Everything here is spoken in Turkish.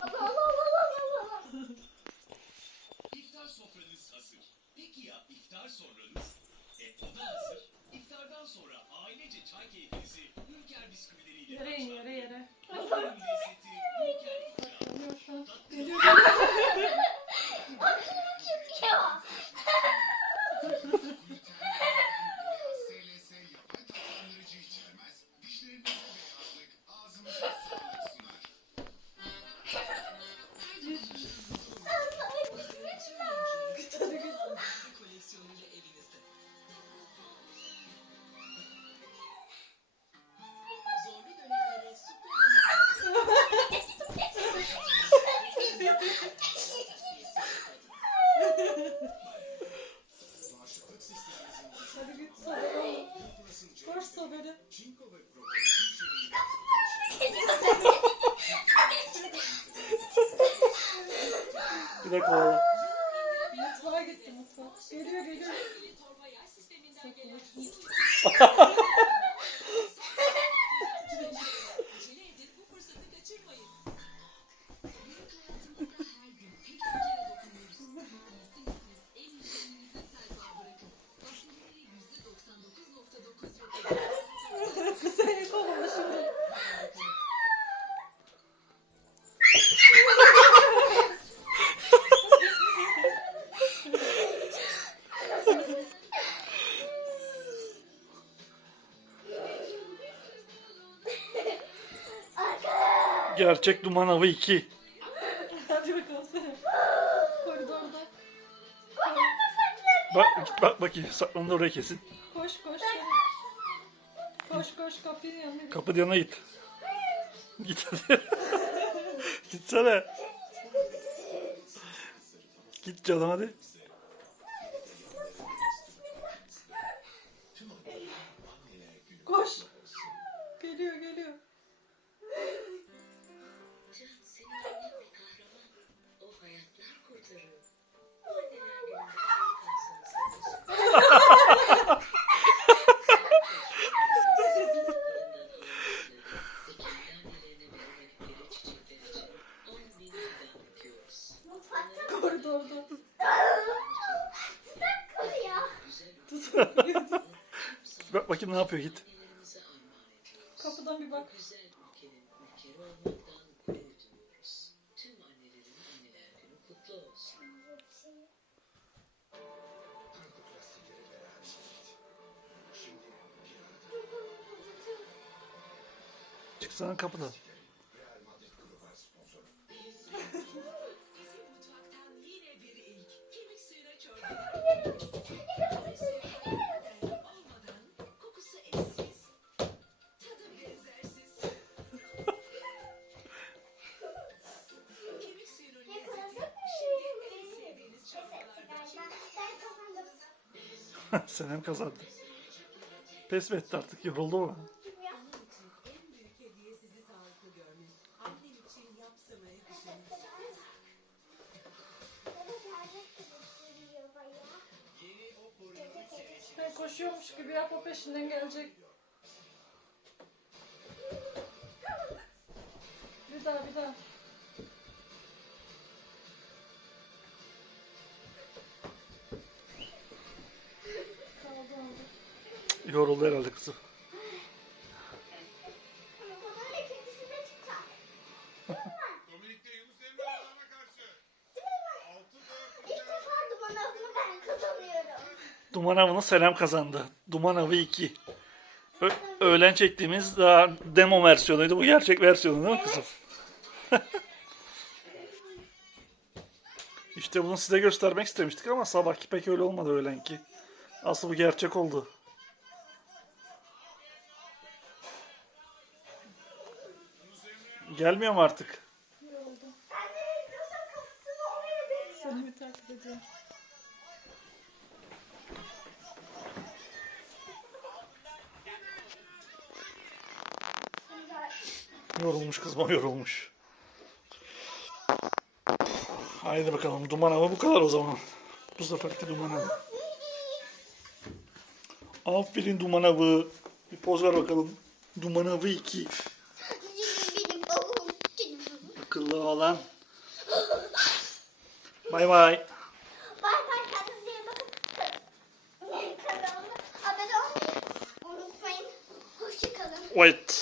Allah Allah Allah Allah Allah. İftar sofranız hazır. Peki ya iftar sonranız? E o da hazır. İftardan sonra ailece çay keyfinizi Ülker bisküvileriyle Yere in yere yere. Bir dakika oğlum. Mutfağa gitti mutfağa. Geliyor geliyor. yay Gerçek Duman Avı 2. Hadi bakalım sen. Koridorda. Bak git bak bakayım saklandı oraya kesin. Koş koş. Koş koş kapının yanına git. Kapı yanına git. Git hadi. Gitsene. Git canım hadi. Koridorda. Kırıyor. Bak bakayım ne yapıyor git. Kapıdan bir bak. Güzel ülkenin Senem kazandı. Pes mi etti artık yoruldu mu? Onun için en büyük hediye sizi sağlıklı görmek. Annem için yapsana yakışanı. Sen koşuyormuş gibi yap o peşinden gelecek. Bir daha bir daha. 6-4 İlk defa duman avını ben kazanıyorum. Duman Avı'nı Senem kazandı. Duman Avı 2. Ö- öğlen çektiğimiz daha demo versiyonuydu. Bu gerçek versiyonu değil mi kızım? işte bunu size göstermek istemiştik ama sabahki pek öyle olmadı öğlenki. Asıl bu gerçek oldu. Takip ediyorum. Yorulmuş kızım o yorulmuş. Haydi bakalım duman hava bu kadar o zaman. Bu seferki duman hava. Aferin duman avı. Bir poz ver bakalım. Duman avı 2. balığı olan. Bay bay. Bay bay kendinize iyi bakın. Kanalımda abone olmayı unutmayın. Hoşçakalın. Wait.